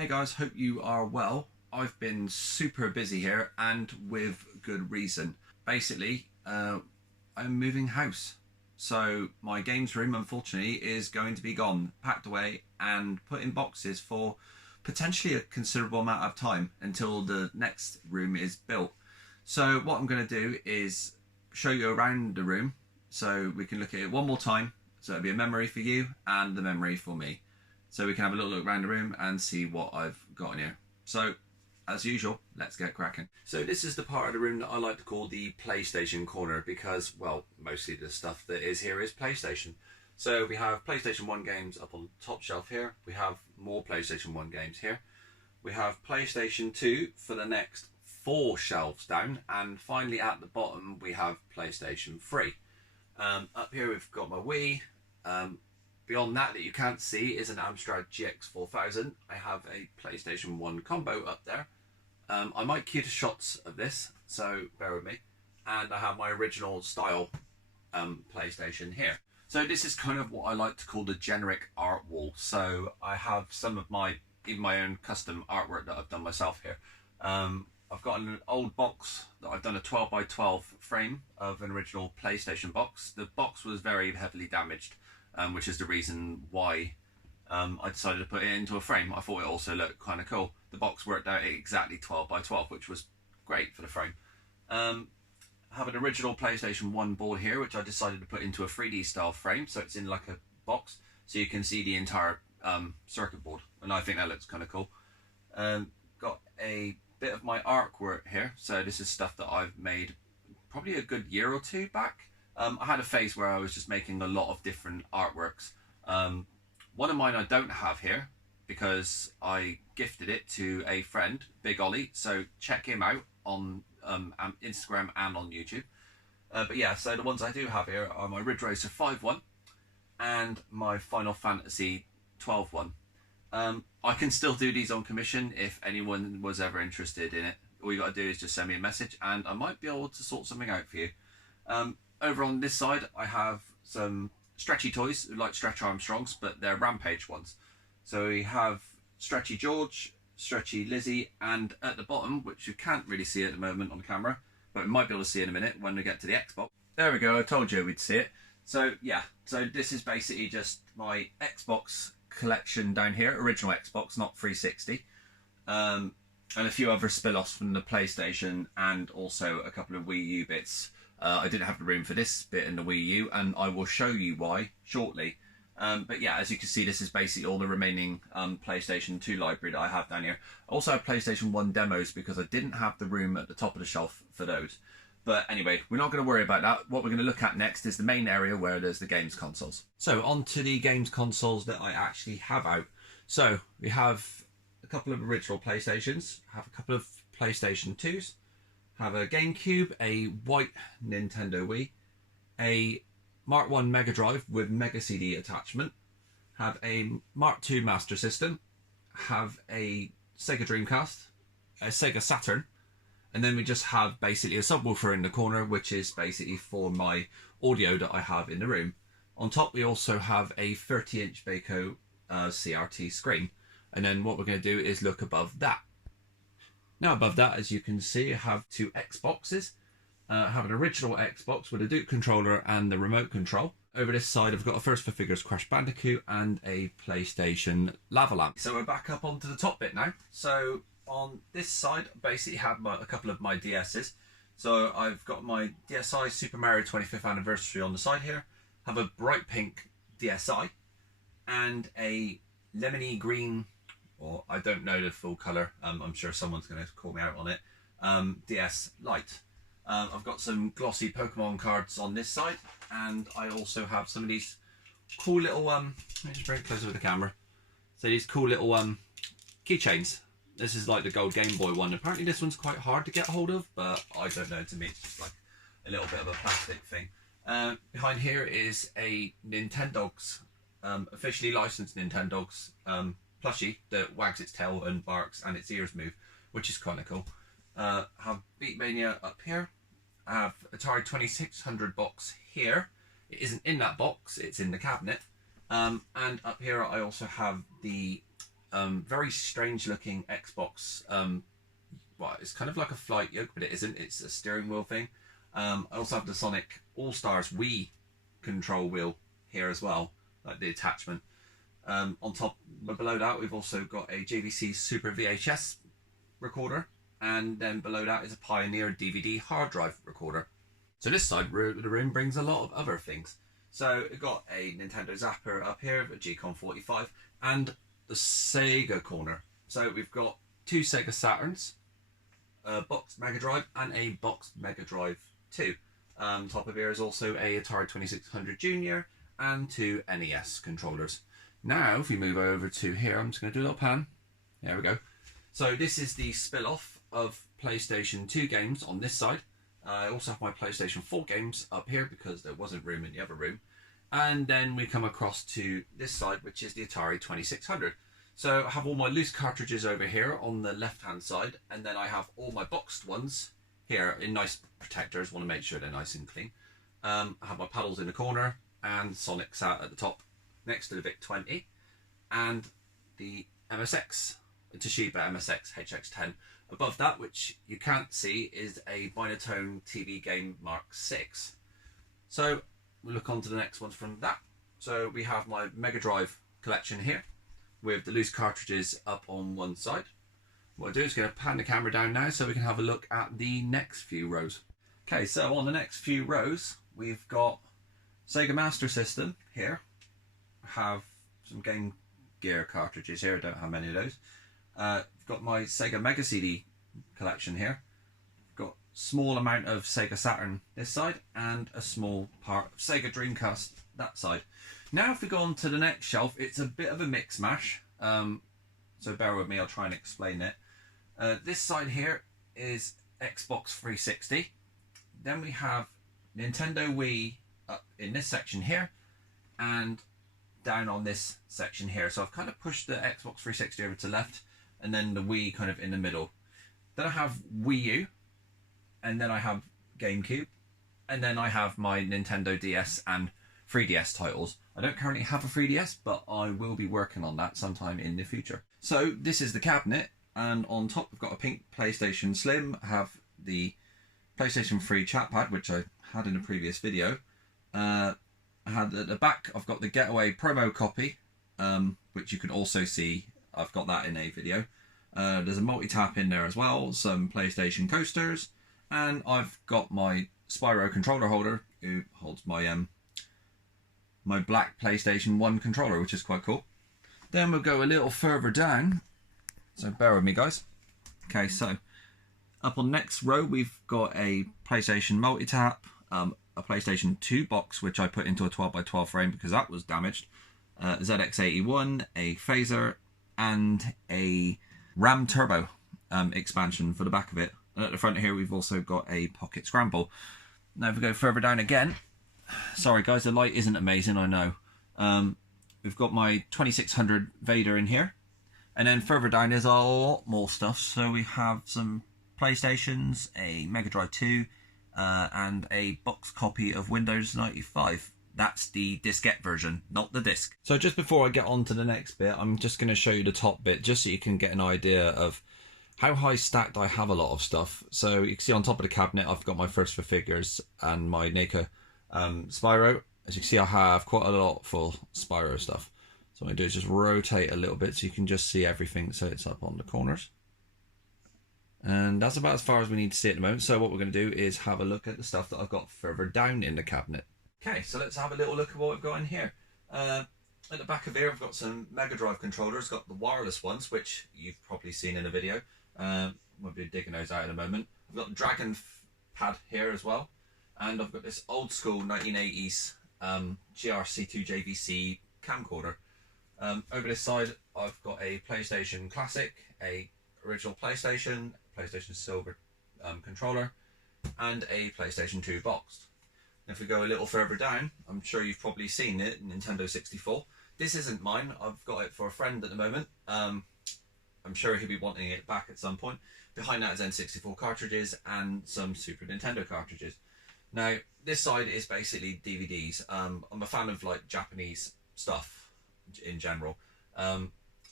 Hey guys, hope you are well. I've been super busy here and with good reason. Basically, I'm moving house. So my games room, unfortunately, is going to be gone, packed away and put in boxes for potentially a considerable amount of time until the next room is built. So what I'm going to do is show you around the room so we can look at it one more time. So it'll be a memory for you and the memory for me. So we can have a little look around the room and see what I've got in here. So, as usual, let's get cracking. So this is the part of the room that I like to call the PlayStation corner because, well, mostly the stuff that is here is PlayStation. So we have PlayStation 1 games up on the top shelf here. We have more PlayStation 1 games here. We have PlayStation 2 for the next 4 shelves down. And finally at the bottom we have PlayStation 3. Up here we've got my Wii. Beyond that you can't see is an Amstrad GX 4000. I have a PlayStation 1 combo up there. I might cue to shots of this, so bear with me. And I have my original style PlayStation here. So this is kind of what I like to call the generic art wall. So I have some of even my own custom artwork that I've done myself here. I've got an old box that I've done a 12 by 12 frame of an original PlayStation box. The box was very heavily damaged. Which is the reason why I decided to put it into a frame. I thought it also looked kind of cool. The box worked out exactly 12 by 12, which was great for the frame. I have an original PlayStation 1 board here, which I decided to put into a 3D style frame, so it's in like a box, so you can see the entire circuit board, and I think that looks kind of cool. Got a bit of my artwork here, so this is stuff that I've made probably a good year or two back. I had a phase where I was just making a lot of different artworks. One of mine I don't have here because I gifted it to a friend, Big Ollie, so check him out on Instagram and on YouTube. But yeah, so the ones I do have here are my Ridge Racer 5-1 and my Final Fantasy 12-1. I can still do these on commission if anyone was ever interested in it. All you got to do is just send me a message and I might be able to sort something out for you. Over on this side, I have some stretchy toys, like Stretch Armstrongs, but they're Rampage ones. So we have Stretchy George, Stretchy Lizzie, and at the bottom, which you can't really see at the moment on the camera, but we might be able to see in a minute when we get to the Xbox. There we go, I told you we'd see it. So yeah, so this is basically just my Xbox collection down here, original Xbox, not 360. And a few other spill-offs from the PlayStation and also a couple of Wii U bits. I didn't have the room for this bit in the Wii U, and I will show you why shortly. But yeah, as you can see, this is basically all the remaining PlayStation 2 library that I have down here. I also have PlayStation 1 demos because I didn't have the room at the top of the shelf for those. But anyway, we're not going to worry about that. What we're going to look at next is the main area where there's the games consoles. So on to the games consoles that I actually have out. So we have a couple of original PlayStations, have a couple of PlayStation 2s, have a GameCube, a white Nintendo Wii, a Mark 1 Mega Drive with Mega CD attachment, have a Mark 2 Master System, have a Sega Dreamcast, a Sega Saturn, and then we just have basically a subwoofer in the corner, which is basically for my audio that I have in the room. On top we also have a 30-inch Baco CRT screen, and then what we're going to do is look above that. Now above that, as you can see, I have 2 Xboxes. I have an original Xbox with a Duke controller and the remote control. Over this side I've got a First for Figures Crash Bandicoot and a PlayStation Lava Lamp. So we're back up onto the top bit now. So on this side I basically have a couple of my DS's. So I've got my DSi Super Mario 25th Anniversary on the side here. I have a bright pink DSi and a lemony green, or I don't know the full colour, I'm sure someone's going to call me out on it, DS Lite. I've got some glossy Pokemon cards on this side, and I also have some of these cool little, let me just bring it closer with the camera, so these cool little keychains. This is like the gold Game Boy one. Apparently this one's quite hard to get hold of, but I don't know, to me it's just like a little bit of a plastic thing. Behind here is a Nintendogs, officially licensed Nintendogs plushie that wags its tail and barks and its ears move, which is kind of cool. Have Beatmania up here. I have Atari 2600 box here. It isn't in that box, it's in the cabinet. And up here I also have the very strange looking Xbox. Well, it's kind of like a flight yoke, but it isn't. It's a steering wheel thing. I also have the Sonic All-Stars Wii control wheel here as well, like the attachment. On top, but below that, we've also got a JVC Super VHS recorder, and then below that is a Pioneer DVD hard drive recorder. So this side of the room brings a lot of other things. So we've got a Nintendo Zapper up here, a G-Con 45, and the Sega corner. So we've got two Sega Saturns, a boxed Mega Drive, and a boxed Mega Drive 2. Top of here is also a Atari 2600 Junior and two NES controllers. Now, if we move over to here, I'm just going to do a little pan. There we go. So this is the spill-off of PlayStation 2 games on this side. I also have my PlayStation 4 games up here because there wasn't room in the other room. And then we come across to this side, which is the Atari 2600. So I have all my loose cartridges over here on the left-hand side, and then I have all my boxed ones here in nice protectors. Want to make sure they're nice and clean. I have my paddles in the corner, and Sonic sat at the top next to the VIC-20, and the MSX, Toshiba MSX HX10. Above that, which you can't see, is a Binatone TV Game Mark 6. So we'll look on to the next ones from that. So we have my Mega Drive collection here, with the loose cartridges up on one side. What I'll do is going to pan the camera down now so we can have a look at the next few rows. Okay, so on the next few rows, we've got Sega Master System here. I have some Game Gear cartridges here, I don't have many of those. I've got my Sega Mega CD collection here. I've got a small amount of Sega Saturn this side, and a small part of Sega Dreamcast that side. Now if we go on to the next shelf, it's a bit of a mix mash, so bear with me, I'll try and explain it. This side here is Xbox 360. Then we have Nintendo Wii up in this section here, and down on this section here. So I've kind of pushed the Xbox 360 over to the left, and then the Wii kind of in the middle. Then I have Wii U, and then I have GameCube, and then I have my Nintendo DS and 3DS titles. I don't currently have a 3DS, but I will be working on that sometime in the future. So this is the cabinet, and on top we've got a pink PlayStation Slim. I have the PlayStation 3 chat pad, which I had in a previous video. I had at the back, I've got the Getaway promo copy, which you can also see. I've got that in a video. There's a multi-tap in there as well, some PlayStation coasters, and I've got my Spyro controller holder, who holds my my black PlayStation 1 controller, which is quite cool. Then we'll go a little further down, so bear with me guys. Okay, so up on the next row we've got a PlayStation multi-tap, a PlayStation 2 box, which I put into a 12x12 frame because that was damaged, ZX81, a phaser, and a RAM Turbo expansion for the back of it. And at the front here we've also got a Pocket Scramble. Now if we go further down again, sorry guys, the light isn't amazing, I know. We've got my 2600 Vader in here, and then further down there's a lot more stuff. So we have some PlayStations, a Mega Drive 2, and a box copy of Windows 95. That's the diskette version, not the disc. So just before I get on to the next bit, I'm just going to show you the top bit, just so you can get an idea of how high stacked I have a lot of stuff. So you can see on top of the cabinet, I've got my First for Figures and my NECA Spyro. As you can see, I have quite a lot full Spyro stuff. So what I do is just rotate a little bit so you can just see everything, so it's up on the corners. And that's about as far as we need to see at the moment. So what we're going to do is have a look at the stuff that I've got further down in the cabinet. Okay, so let's have a little look at what we've got in here. At the back of here, I've got some Mega Drive controllers. Got the wireless ones, which you've probably seen in a video. We'll be digging those out in a moment. I've got the Dragon pad here as well. And I've got this old school 1980s GRC2 JVC camcorder. Over this side, I've got a PlayStation Classic, a original PlayStation Silver controller, and a PlayStation 2 boxed. If we go a little further down, I'm sure you've probably seen it, Nintendo 64. This isn't mine, I've got it for a friend at the moment. I'm sure he'll be wanting it back at some point. Behind that is N64 cartridges and some Super Nintendo cartridges. Now, this side is basically DVDs. I'm a fan of like Japanese stuff in general.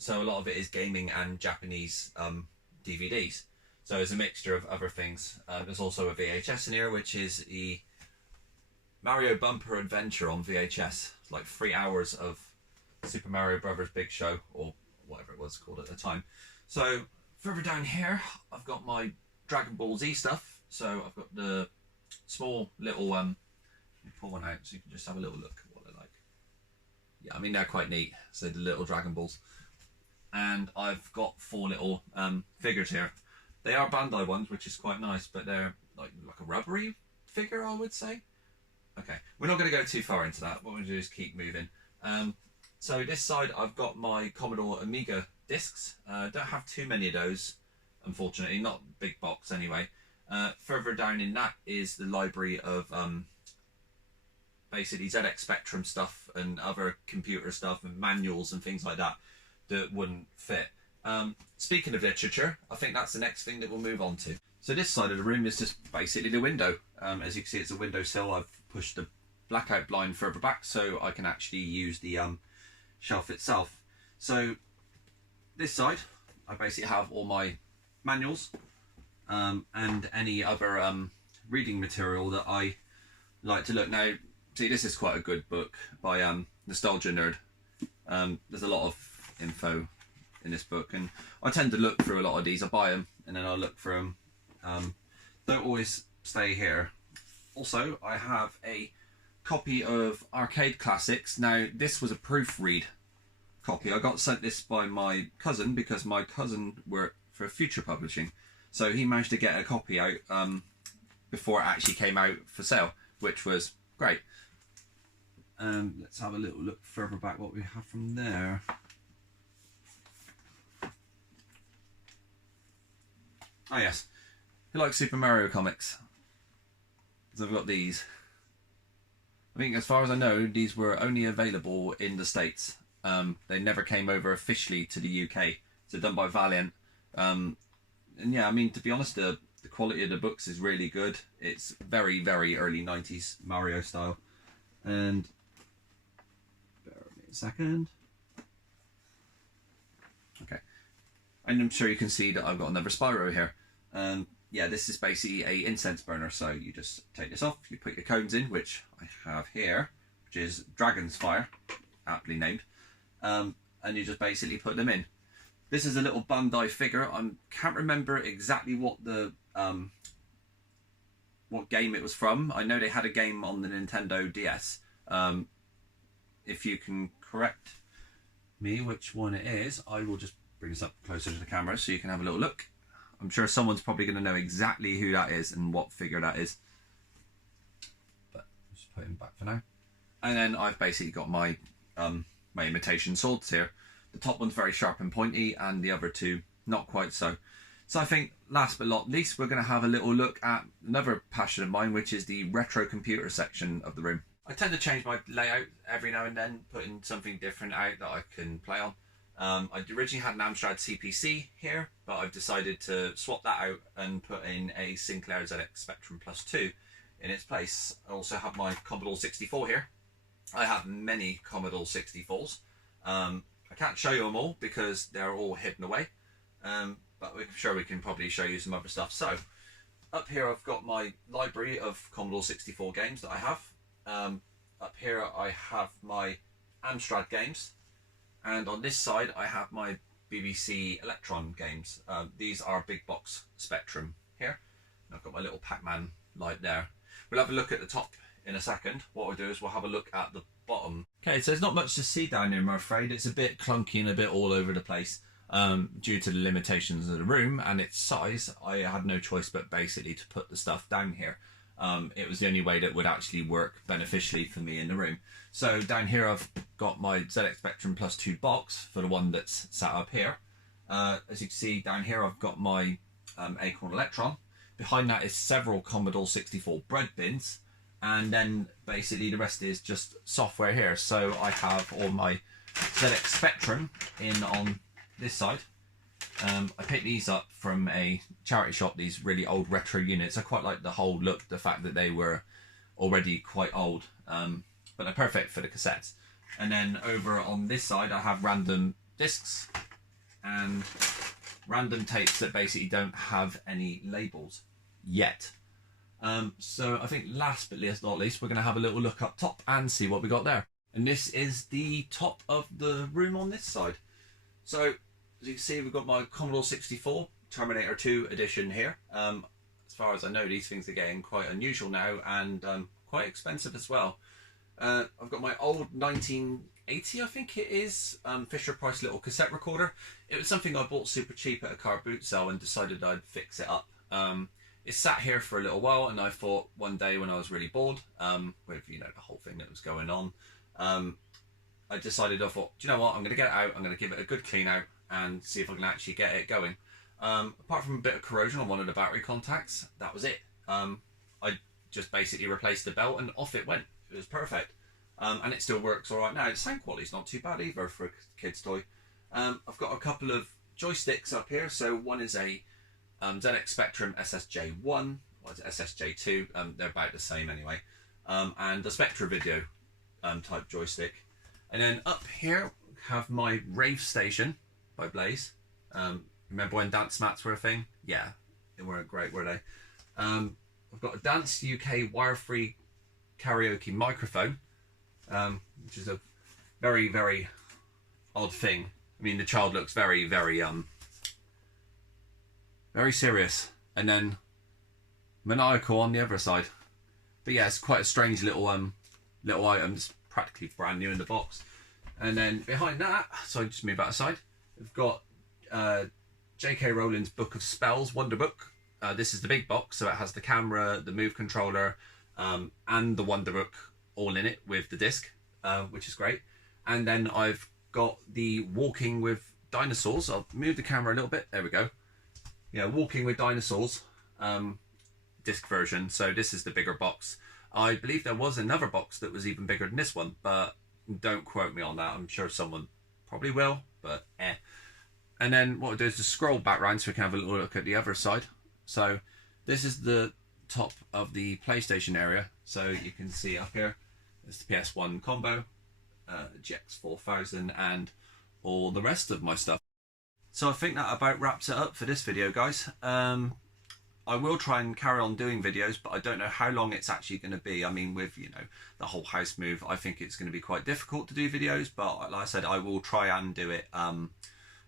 So a lot of it is gaming and Japanese DVDs. So it's a mixture of other things. There's also a VHS in here, which is the Mario Bumper Adventure on VHS. It's like 3 hours of Super Mario Brothers Big Show, or whatever it was called at the time. So further down here, I've got my Dragon Ball Z stuff. So I've got the small little, let me pull one out so you can just have a little look at what they're like. Yeah, I mean, they're quite neat. So the little Dragon Balls. And I've got 4 little figures here. They are Bandai ones, which is quite nice, but they're like a rubbery figure, I would say. Okay, we're not going to go too far into that. What we're going to do is keep moving. So this side, I've got my Commodore Amiga discs. Don't have too many of those, unfortunately. Not big box anyway. Further down in that is the library of basically ZX Spectrum stuff and other computer stuff and manuals and things like that that wouldn't fit. Speaking of literature, I think that's the next thing that we'll move on to. So this side of the room is just basically the window. As you can see, it's a windowsill. I've pushed the blackout blind further back so I can actually use the shelf itself. So this side, I basically have all my manuals and any other reading material that I like to look. Now, see, this is quite a good book by Nostalgia Nerd. There's a lot of info in this book, and I tend to look through a lot of these. I buy them and then I'll look through them. Don't always stay here. Also, I have a copy of Arcade Classics. Now, this was a proofread copy. I got sent this by my cousin because my cousin worked for Future Publishing, so he managed to get a copy out before it actually came out for sale, which was great. Let's have a little look further back what we have from there. Oh yes, who likes Super Mario comics? So I've got these. I think as far as I know, these were only available in the States. They never came over officially to the UK. So done by Valiant. And yeah, I mean, to be honest, the quality of the books is really good. It's very, very early 90s Mario style. And bear with me a second. Okay. And I'm sure you can see that I've got another Spyro here. Yeah, this is basically a incense burner. So you just take this off, you put your cones in, which I have here, which is Dragon's Fire, aptly named. And you just basically put them in. This is a little Bandai figure. I can't remember exactly what the what game it was from. I know they had a game on the Nintendo DS. If you can correct me which one it is, I will just bring this up closer to the camera so you can have a little look. I'm sure someone's probably going to know exactly who that is and what figure that is. But I'll just put him back for now. And then I've basically got my my imitation swords here. The top one's very sharp and pointy, and the other two not quite so. So I think, last but not least, we're going to have a little look at another passion of mine, which is the retro computer section of the room. I tend to change my layout every now and then, putting something different out that I can play on. I originally had an Amstrad CPC here, but I've decided to swap that out and put in a Sinclair ZX Spectrum Plus 2 in its place. I also have my Commodore 64 here. I have many Commodore 64s. I can't show you them all because they're all hidden away, but I'm sure we can probably show you some other stuff. So up here I've got my library of Commodore 64 games that I have. Up here I have my Amstrad games. And on this side, I have my BBC Electron games. These are big box Spectrum here. And I've got my little Pac-Man light there. We'll have a look at the top in a second. What we'll do is we'll have a look at the bottom. Okay, so there's not much to see down here, I'm afraid. It's a bit clunky and a bit all over the place due to the limitations of the room and its size. I had no choice but basically to put the stuff down here. It was the only way that would actually work beneficially for me in the room. So down here I've got my ZX Spectrum Plus 2 box for the one that's sat up here. As you can see down here I've got my Acorn Electron. Behind that is several Commodore 64 bread bins, and then basically the rest is just software here. So I have all my ZX Spectrum in on this side. I picked these up from a charity shop, these really old retro units. I quite like the whole look, the fact that they were already quite old, but they're perfect for the cassettes. And then over on this side I have random discs and random tapes that basically don't have any labels yet. So I think last but not least, we're going to have a little look up top and see what we got there. And this is the top of the room on this side. So as you can see, we've got my Commodore 64 Terminator 2 edition here. As far as I know, these things are getting quite unusual now and quite expensive as well. I've got my old 1980, I think it is, Fisher Price little cassette recorder. It was something I bought super cheap at a car boot sale and decided I'd fix it up. It sat here for a little while, and I thought one day when I was really bored, with the whole thing that was going on, I thought, do you know what, I'm going to get it out, I'm going to give it a good clean out and see if I can actually get it going. Apart from a bit of corrosion on one of the battery contacts, that was it. I just basically replaced the belt and off it went. It was perfect. And it still works all right now. The sound quality's not too bad either for a kid's toy. I've got a couple of joysticks up here. So one is a ZX Spectrum SSJ1, or is it SSJ2? They're about the same anyway. And the Spectra Video type joystick. And then up here we have my Rave Station by Blaze. Remember when dance mats were a thing? Yeah, they weren't great, were they? I've got a Dance UK wire-free karaoke microphone, which is a very, very odd thing. I mean, the child looks very, very, very serious, and then maniacal on the other side. But yeah, it's quite a strange little item. It's practically brand new in the box. And then behind that, so I just move that aside, we've got J.K. Rowling's Book of Spells, Wonderbook. This is the big box, so it has the camera, the move controller, and the Wonderbook all in it with the disc, which is great. And then I've got the Walking with Dinosaurs. I'll move the camera a little bit. There we go. Yeah, Walking with Dinosaurs disc version. So this is the bigger box. I believe there was another box that was even bigger than this one, but don't quote me on that. I'm sure someone probably will, but eh. And then what we'll do is just scroll back around so we can have a little look at the other side. So this is the top of the PlayStation area. So you can see up here, there's the PS1 combo, GX 4000, and all the rest of my stuff. So I think that about wraps it up for this video, guys. I will try and carry on doing videos, but I don't know how long it's actually going to be. I mean, with, the whole house move, I think it's going to be quite difficult to do videos, but like I said, I will try and do it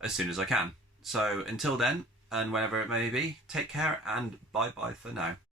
as soon as I can. So until then, and whenever it may be, take care and bye-bye for now.